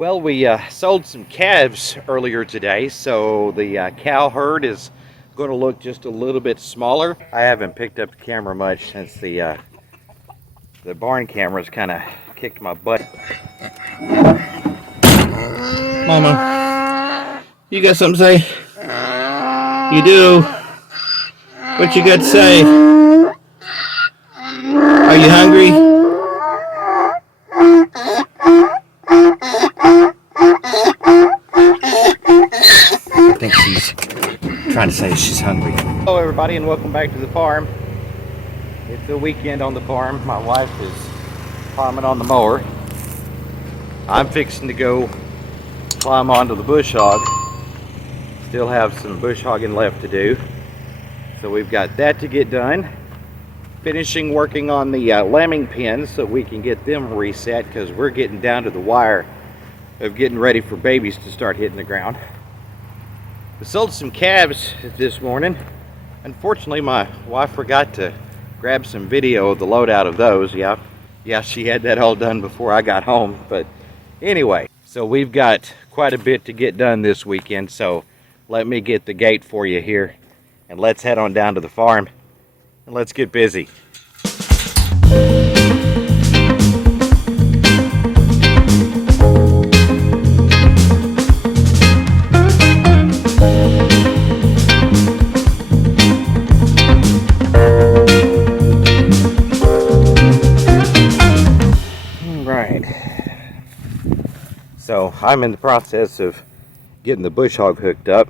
Well, we sold some calves earlier today, so the cow herd is going to look just a little bit smaller. I haven't picked up the camera much since the barn camera's kind of kicked my butt. Mama, you got something to say? You do? What you got to say? Are you hungry? I think she's trying to say she's hungry. Hello everybody and welcome back to the farm. It's the weekend on the farm. My wife is climbing on the mower. I'm fixing to go climb onto the bush hog. Still have some bush hogging left to do. So we've got that to get done. Finishing working on the lambing pens so we can get them reset because we're getting down to the wire of getting ready for babies to start hitting the ground. We sold some calves this morning. Unfortunately, my wife forgot to grab some video of the loadout of those. Yeah, she had that all done before I got home. But anyway, so we've got quite a bit to get done this weekend. So let me get the gate for you here and let's head on down to the farm and let's get busy. So I'm in the process of getting the bush hog hooked up.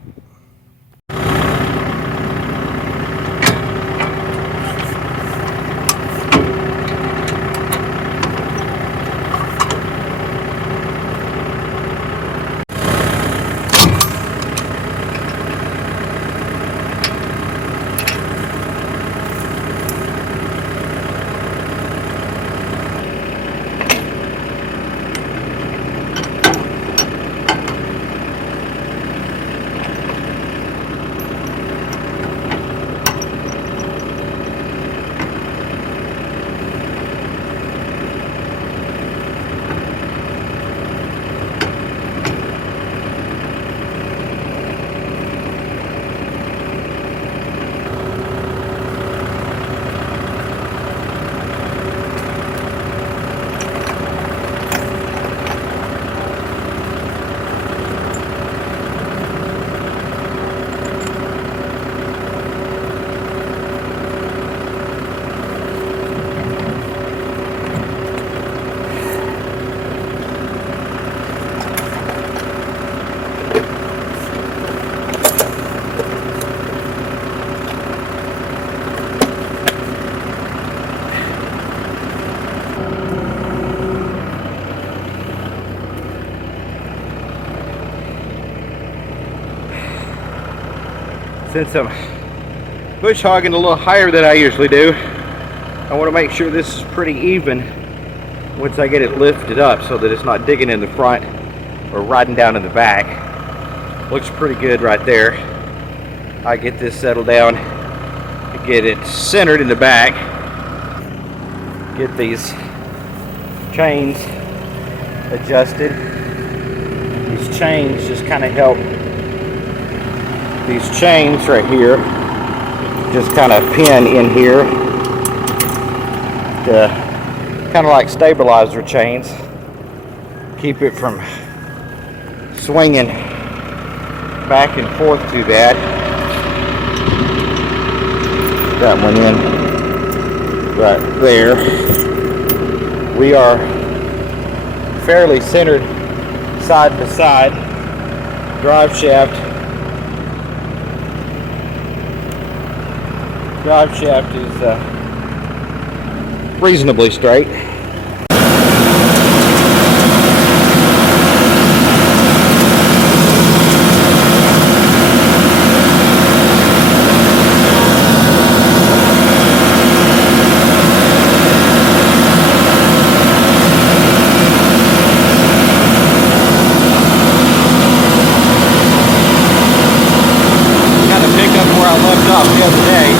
Since I'm bush hogging a little higher than I usually do, I want to make sure this is pretty even once I get it lifted up so that it's not digging in the front or riding down in the back. Looks pretty good right there. I get this settled down to get it centered in the back. Get these chains adjusted. These chains just kind of help. These chains right here just kind of pin in here to kind of like stabilizer chains, keep it from swinging back and forth to that. That one in right there. We are fairly centered side by side. Drive shaft is reasonably straight. Kind of pick up where I left off the other day.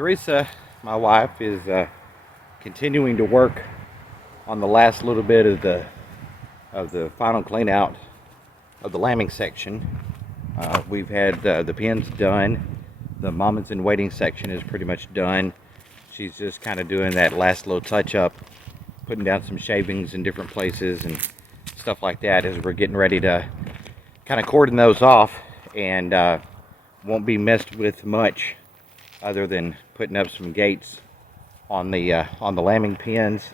Teresa, my wife, is continuing to work on the last little bit of the final clean out of the lambing section. We've had the pens done. The mamas in waiting section is pretty much done. She's just kind of doing that last little touch up, putting down some shavings in different places and stuff like that as we're getting ready to kind of cordon those off, and won't be messed with much other than putting up some gates on the lambing pens,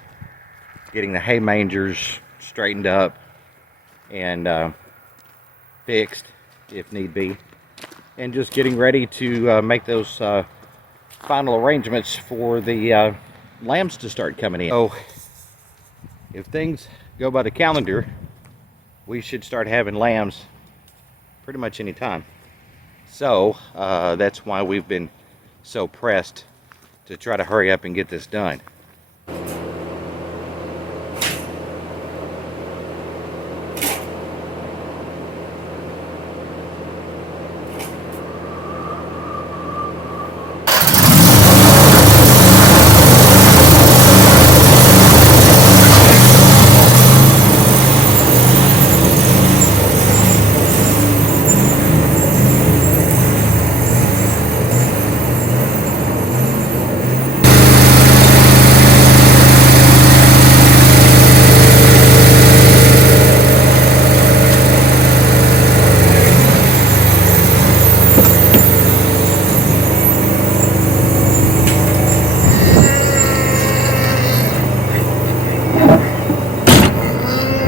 getting the hay mangers straightened up and fixed if need be, and just getting ready to make those final arrangements for the lambs to start coming in. So if things go by the calendar, we should start having lambs pretty much any time. So that's why we've been so pressed to try to hurry up and get this done.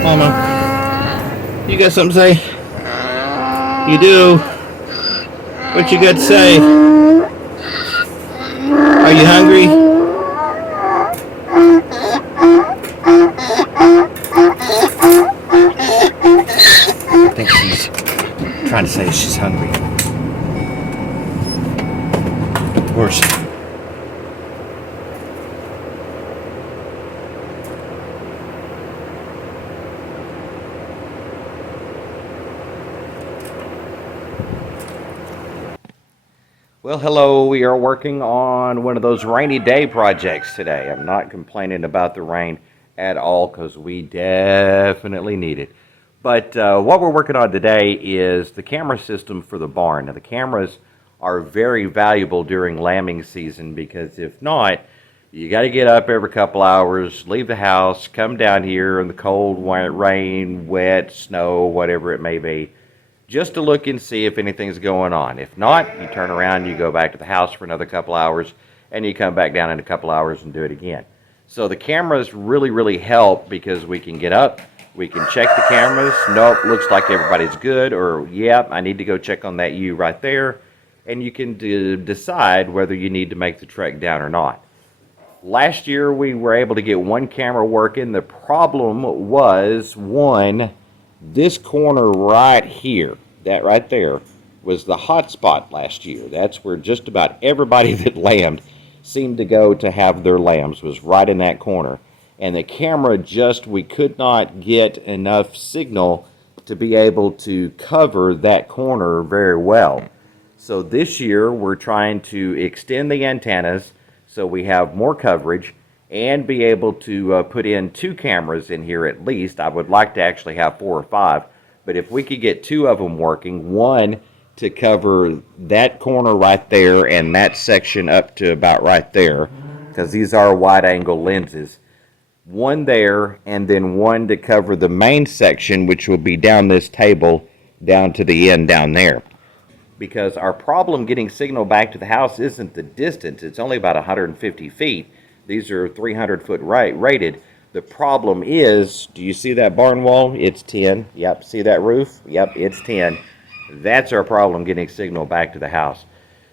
Mama, you got something to say? You do? What you got to say? Are you hungry? I think she's trying to say she's hungry. Of course. Well, hello. We are working on one of those rainy day projects today. I'm not complaining about the rain at all because we definitely need it. But what we're working on today is the camera system for the barn. Now, the cameras are very valuable during lambing season because if not, you got to get up every couple hours, leave the house, come down here in the cold, rain, wet, snow, whatever it may be, just to look and see if anything's going on. If not, you turn around, you go back to the house for another couple hours, and you come back down in a couple hours and do it again. So the cameras really help because we can get up, we can check the cameras. Nope, looks like everybody's good, or yep, I need to go check on that ewe right there, and you can decide whether you need to make the trek down or not. Last year we were able to get one camera working. The problem was, one, this corner right here, that right there, was the hot spot last year. That's where just about everybody that lambed seemed to go to have their lambs, was right in that corner. And the camera we could not get enough signal to be able to cover that corner very well. So this year we're trying to extend the antennas so we have more coverage and be able to put in 2 cameras in here at least. I would like to actually have 4 or 5, but if we could get 2 of them working, one to cover that corner right there and that section up to about right there, because these are wide angle lenses, one there, and then one to cover the main section, which will be down this table down to the end down there. Because our problem getting signal back to the house isn't the distance, it's only about 150 feet. These are 300-foot rated. The problem is, do you see that barn wall? It's 10. Yep. See that roof? Yep, it's 10. That's our problem getting signal back to the house.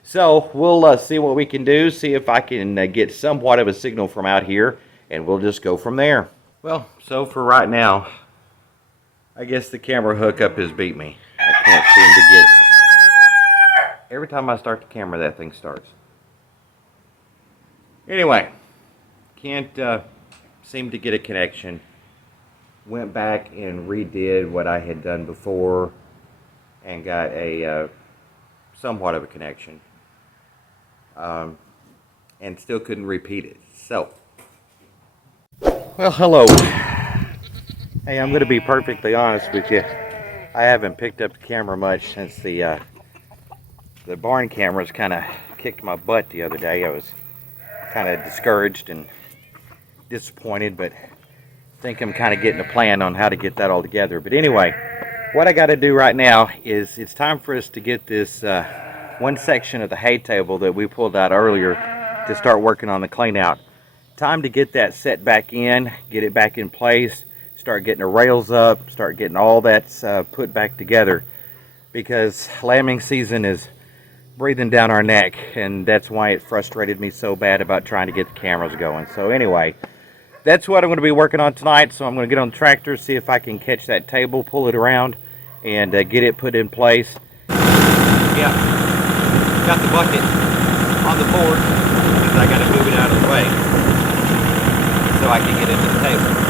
So we'll see what we can do, see if I can get somewhat of a signal from out here, and we'll just go from there. Well, so for right now, I guess the camera hookup has beat me. I can't seem to get... Every time I start the camera, that thing starts. Anyway. Can't seem to get a connection. Went back and redid what I had done before and got a somewhat of a connection. and still couldn't repeat it. So, well, hello. Hey, I'm going to be perfectly honest with you. I haven't picked up the camera much since the barn cameras kind of kicked my butt the other day. I was kind of discouraged and disappointed, but I think I'm kind of getting a plan on how to get that all together. But anyway, what I got to do right now is it's time for us to get this one section of the hay table that we pulled out earlier to start working on the clean out. Time to get that set back in, get it back in place, start getting the rails up, start getting all that put back together, because lambing season is breathing down our neck, and that's why it frustrated me so bad about trying to get the cameras going. So anyway, that's what I'm going to be working on tonight. So I'm going to get on the tractor, see if I can catch that table, pull it around, and get it put in place. Yeah, got the bucket on the board because I got to move it out of the way so I can get into the table.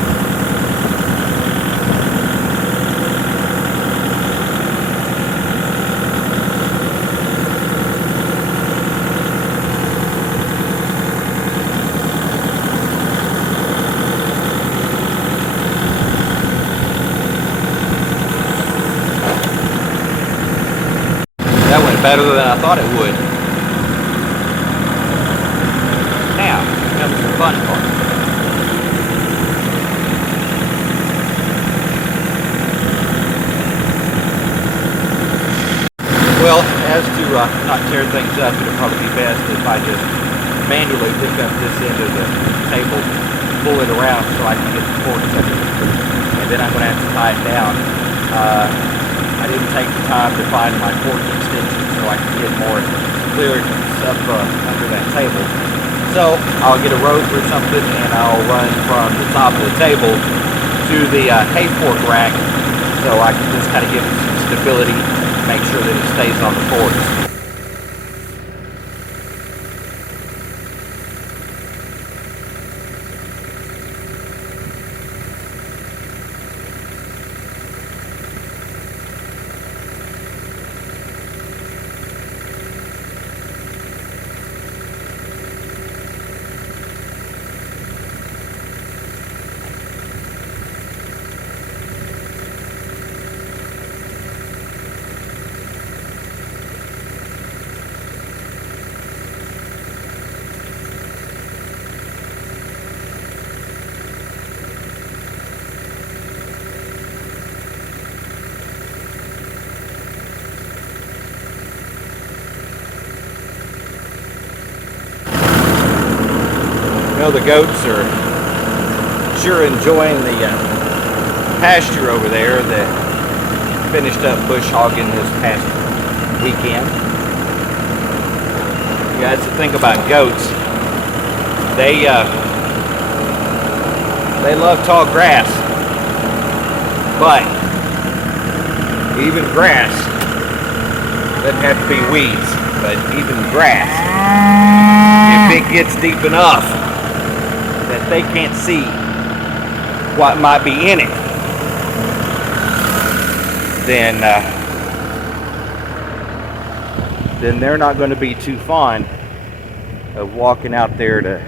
That went better than I thought it would. Now comes the fun part. Well, as to not tear things up, it'll probably be best if I just manually pick up this end of the table, pull it around so I can get the cords up, and then I'm going to have to tie it down. I didn't take the time to find my cord extension so I can get more clearance up under that table. So I'll get a rope or something and I'll run from the top of the table to the hay fork rack so I can just kind of give it some stability, make sure that it stays on the cords. You know, the goats are sure enjoying the pasture over there that finished up bush hogging this past weekend. You guys think about goats. They love tall grass, but even grass doesn't have to be weeds, but even grass, if it gets deep enough that they can't see what might be in it, then they're not going to be too fond of walking out there to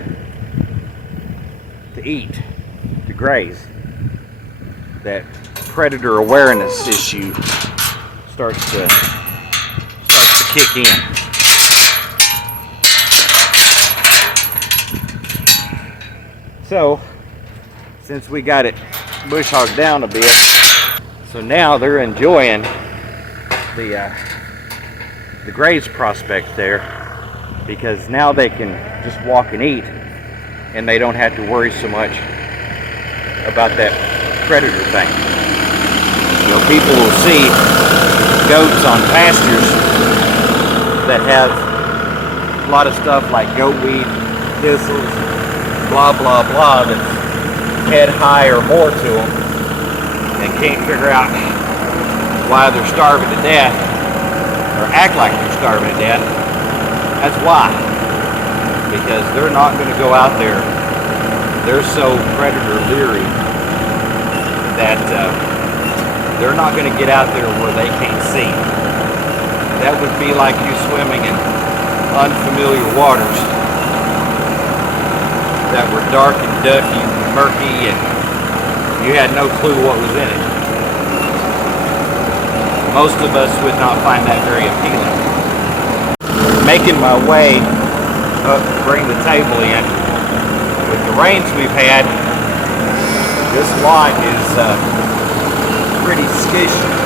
eat, to graze. That predator awareness issue starts to kick in. So, since we got it bush hogged down a bit, so now they're enjoying the graze prospect there, because now they can just walk and eat, and they don't have to worry so much about that predator thing. You know, people will see goats on pastures that have a lot of stuff like goat weed, thistles, blah blah blah, that's head high or more to them, and can't figure out why they're starving to death, or act like they're starving to death. That's why. Because they're not going to go out there. They're so predator leery that they're not going to get out there where they can't see. That would be like you swimming in unfamiliar waters that were dark and ducky and murky, and you had no clue what was in it. Most of us would not find that very appealing. Making my way up to bring the table in, with the rains we've had, this lot is pretty skishy.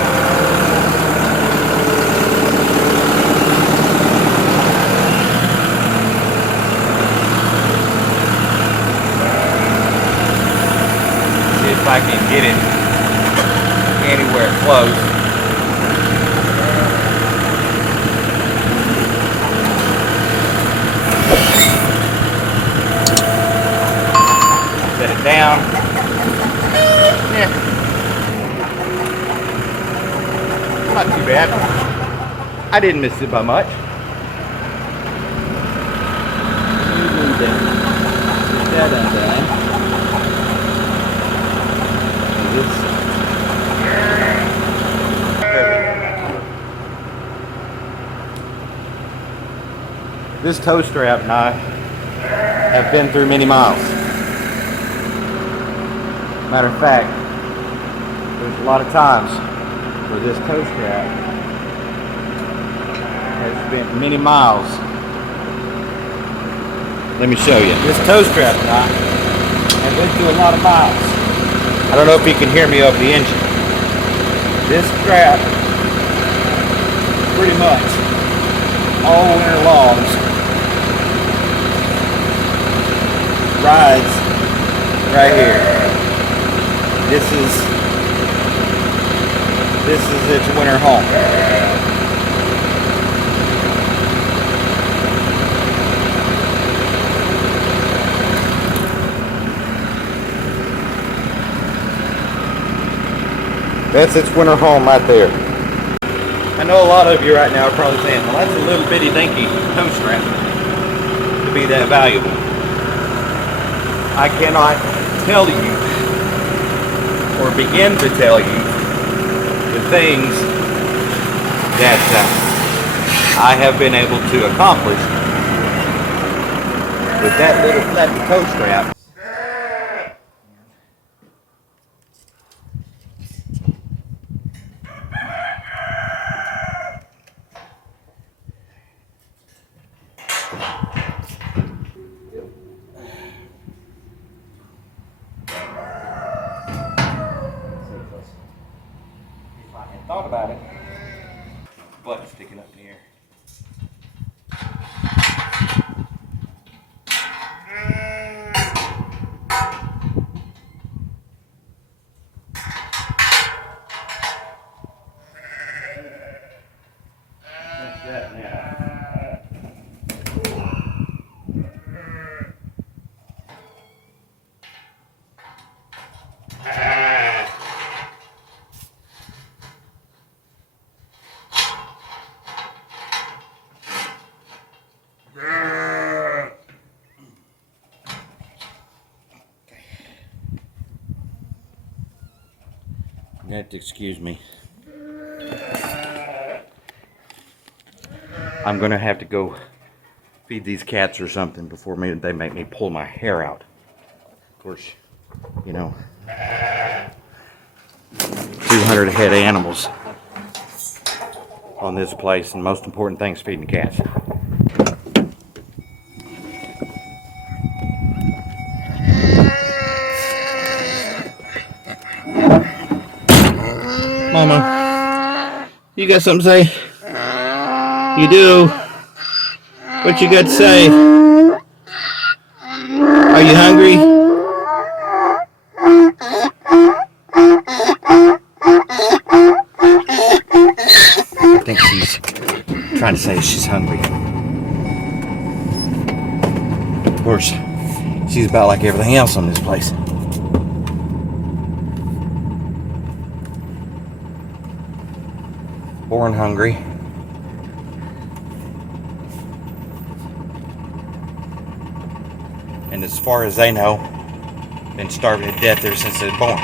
If I can get it anywhere close. Set it down. Yeah. Not too bad. I didn't miss it by much. This tow strap and I have been through many miles. Matter of fact, there's a lot of times where this tow strap has spent many miles. Let me show you. This tow strap and I have been through a lot of miles. I don't know if you can hear me over the engine. This strap, pretty much all winter long, rides right here. This is its winter home. That's its winter home right there. I know a lot of you right now are probably saying, well, that's a little bitty dinky tow strap to be that valuable. I cannot tell you or begin to tell you the things that I have been able to accomplish with that little flat tow strap. Thought about it. Butt sticking up in the air. That's that now. You have to excuse me. I'm gonna have to go feed these cats or something before they make me pull my hair out. Of course, you know, 200 head of animals on this place, and the most important thing is feeding the cats. Mama, you got something to say? You do? What you got to say? Are you hungry? I think she's trying to say she's hungry. Of course, she's about like everything else on this place. Born hungry. And as far as they know, been starving to death ever since they were born.